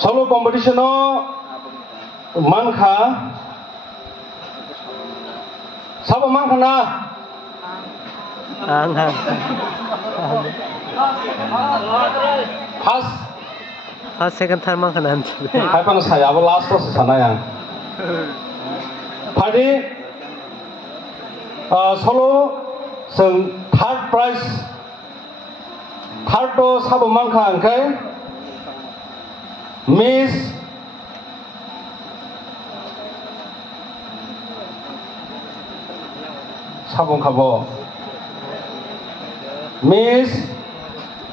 solo competition manka sabo manka na first second third manka na hai pan saya abo last to sana yang padi solo third prize third to sabo manka angkai Miss Sabong Kabo Miss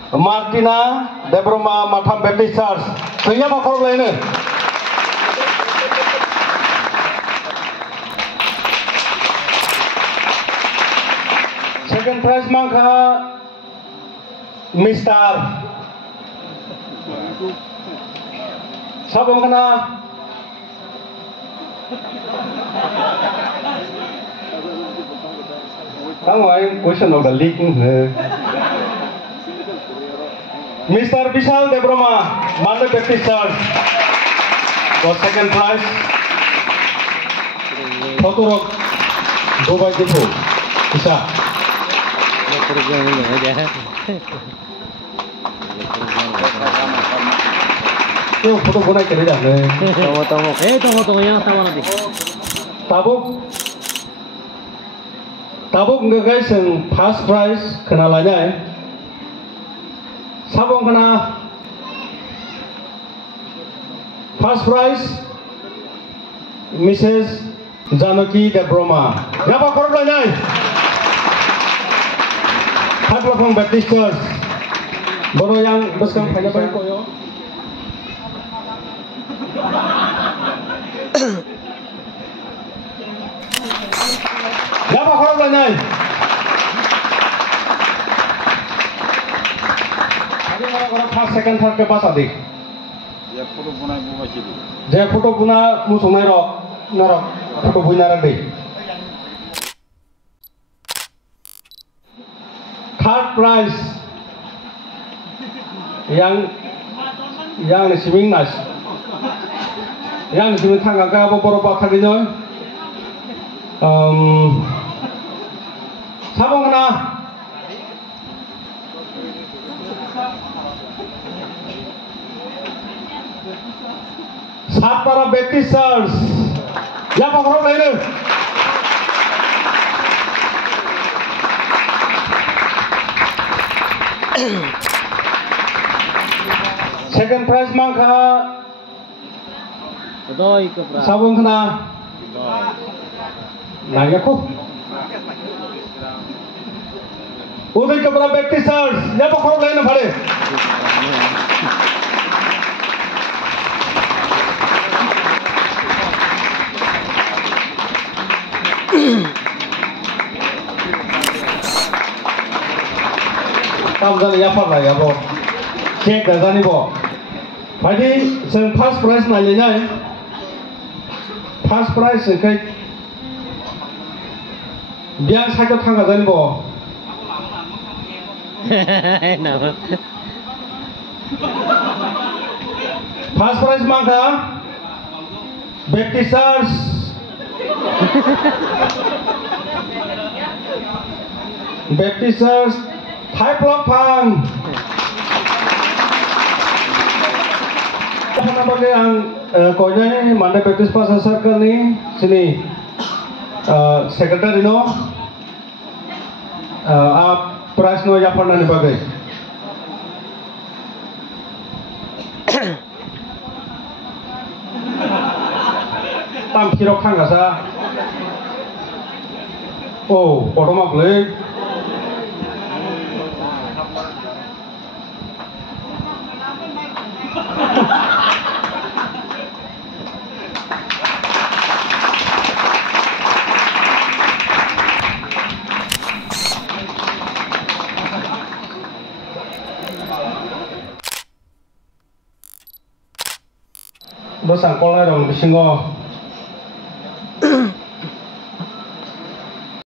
Martina Debroma Matam Baptist Church Sehingga apa kalau lainnya second prize mangka Mr. Sabong kena kamu yang question of the league Mr. Vishal Debroma Manda Baptist Church got second prize photo of Dubai Dipo bisa yung photo ko na ikari dah tunggu yang sama nanti tabuk enggak guys yang first prize kenalannya sabong kena first prize Mrs. Janaki Debroma siapa korbannya Hatlapong Baptist Church baru yang beskan hanya pakai koyo siapa korbannya ada orang first second third ke pas adik je foto puna musung narok foto punya narok deh third prize yang siming nas yang siming tangga ka apa poro pa thagino sabong kena saat para Baptist Church ya pak orang lain second prize mangka sabong kena nanya kok udah kepada Baptist Church ya pak orang lain apa deh kamu ya apa lah ya bo cek dah bo jadi sen first prize nanya first prize kayak biang sakit tangga dah bo first prize mangka Baptist Church Baptist Church Thai Block Pang apa namanya yang konya Manda Baptist Pasar Circle nih sini sekretari no price no ya pernah dipakai tam kiro kang gasa oh poroma boleh 너 상골라랑 미친거